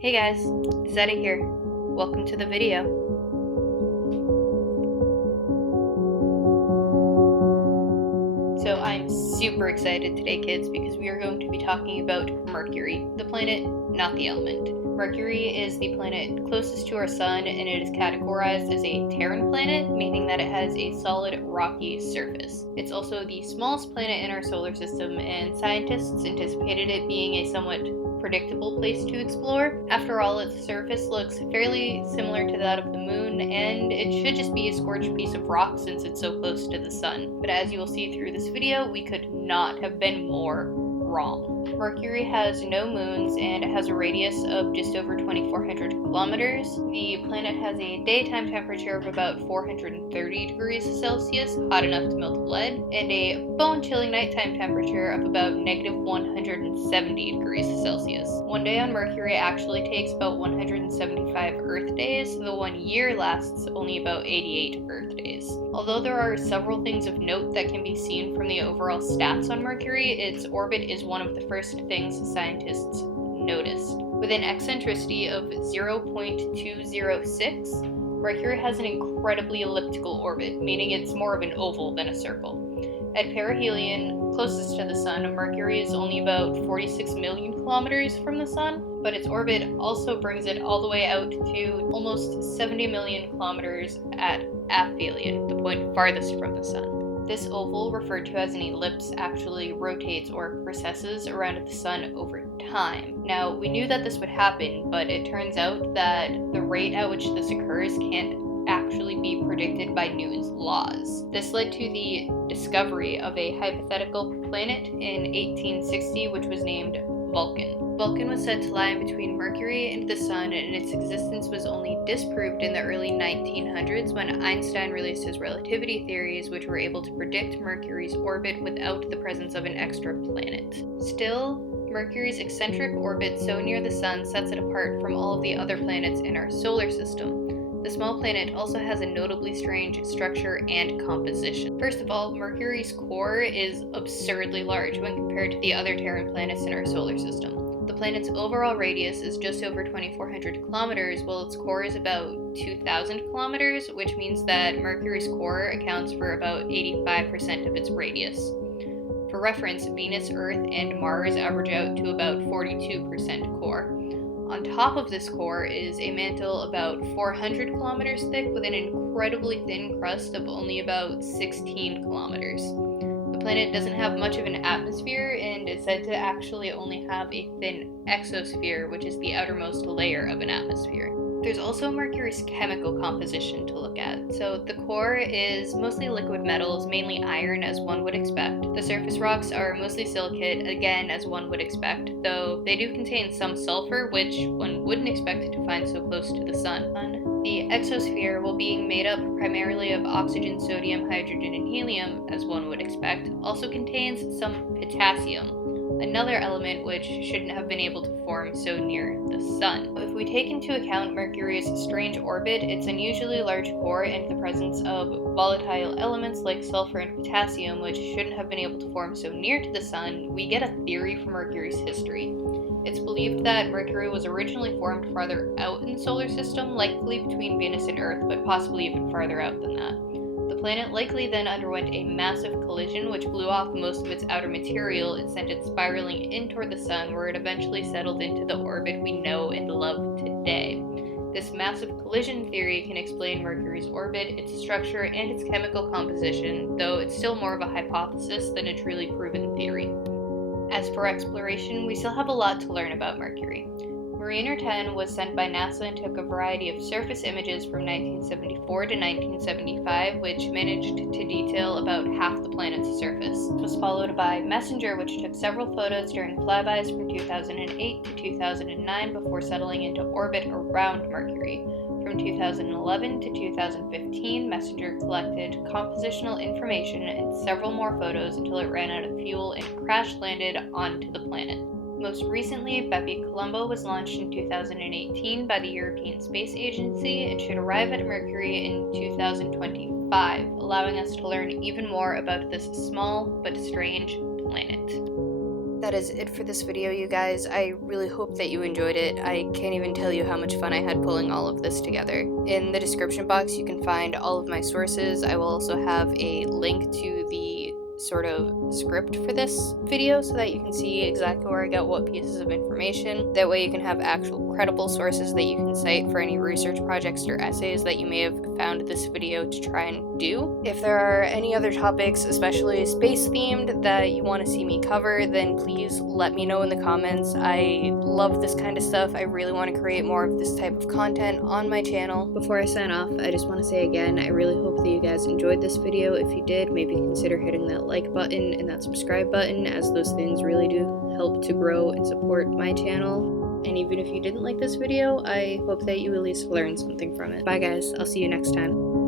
Hey guys, Zeta here. Welcome to the video. So I'm super excited today, kids, because we are going to be talking about Mercury, the planet, not the element. Mercury is the planet closest to our sun, and it is categorized as a Terran planet, meaning that it has a solid rocky surface. It's also the smallest planet in our solar system, and scientists anticipated it being a somewhat predictable place to explore. After all, its surface looks fairly similar to that of the moon, and it should just be a scorched piece of rock since it's so close to the sun. But as you will see through this video, we could not have been more wrong. Mercury has no moons and it has a radius of just over 2,400 kilometers. The planet has a daytime temperature of about 430 degrees Celsius, hot enough to melt lead, and a bone-chilling nighttime temperature of about negative 170 degrees Celsius. One day on Mercury actually takes about 175 Earth days, though 1 year lasts only about 88 Earth days. Although there are several things of note that can be seen from the overall stats on Mercury, its orbit is one of the first things scientists noticed. With an eccentricity of 0.206, Mercury has an incredibly elliptical orbit, meaning it's more of an oval than a circle. At perihelion, closest to the sun, Mercury is only about 46 million kilometers from the sun, but its orbit also brings it all the way out to almost 70 million kilometers at aphelion, the point farthest from the sun. This oval, referred to as an ellipse, actually rotates or precesses around the sun over time. Now, we knew that this would happen, but it turns out that the rate at which this occurs can't actually be predicted by Newton's laws. This led to the discovery of a hypothetical planet in 1860, which was named Vulcan. Vulcan was said to lie in between Mercury and the Sun, and its existence was only disproved in the early 1900s when Einstein released his relativity theories, which were able to predict Mercury's orbit without the presence of an extra planet. Still, Mercury's eccentric orbit so near the Sun sets it apart from all of the other planets in our solar system. The small planet also has a notably strange structure and composition. First of all, Mercury's core is absurdly large when compared to the other Terran planets in our solar system. The planet's overall radius is just over 2,400 kilometers, while its core is about 2,000 kilometers, which means that Mercury's core accounts for about 85% of its radius. For reference, Venus, Earth, and Mars average out to about 42% core. On top of this core is a mantle about 400 kilometers thick with an incredibly thin crust of only about 16 kilometers. The planet doesn't have much of an atmosphere and is said to actually only have a thin exosphere, which is the outermost layer of an atmosphere. There's also Mercury's chemical composition to look at. So the core is mostly liquid metals, mainly iron, as one would expect. The surface rocks are mostly silicate, again as one would expect, though they do contain some sulfur, which one wouldn't expect to find so close to the sun. The exosphere, while being made up primarily of oxygen, sodium, hydrogen, and helium, as one would expect, also contains some potassium, another element which shouldn't have been able to form so near the sun. If we take into account Mercury's strange orbit, its unusually large core, and the presence of volatile elements like sulfur and potassium, which shouldn't have been able to form so near to the sun, we get a theory for Mercury's history. It's believed that Mercury was originally formed farther out in the solar system, likely between Venus and Earth, but possibly even farther out than that. The planet likely then underwent a massive collision which blew off most of its outer material and sent it spiraling in toward the sun, where it eventually settled into the orbit we know and love today. This massive collision theory can explain Mercury's orbit, its structure, and its chemical composition, though it's still more of a hypothesis than a truly proven theory. As for exploration, we still have a lot to learn about Mercury. Mariner 10 was sent by NASA and took a variety of surface images from 1974 to 1975, which managed to detail about half the planet's surface. It was followed by Messenger, which took several photos during flybys from 2008 to 2009 before settling into orbit around Mercury. From 2011 to 2015, Messenger collected compositional information and several more photos until it ran out of fuel and crash-landed onto the planet. Most recently, Bepi Colombo was launched in 2018 by the European Space Agency and should arrive at Mercury in 2025, allowing us to learn even more about this small but strange planet. That is it for this video, you guys. I really hope that you enjoyed it. I can't even tell you how much fun I had pulling all of this together. In the description box, you can find all of my sources. I will also have a link to the sort of script for this video so that you can see exactly where I got what pieces of information. That way you can have actual credible sources that you can cite for any research projects or essays that you may have found this video to try and do. If there are any other topics, especially space themed, that you want to see me cover, then please let me know in the comments. I love this kind of stuff. I really want to create more of this type of content on my channel. Before I sign off, I just want to say again, I really hope that you guys enjoyed this video. If you did, maybe consider hitting that like button and that subscribe button, as those things really do help to grow and support my channel. And even if you didn't like this video, I hope that you at least learned something from it. Bye guys, I'll see you next time.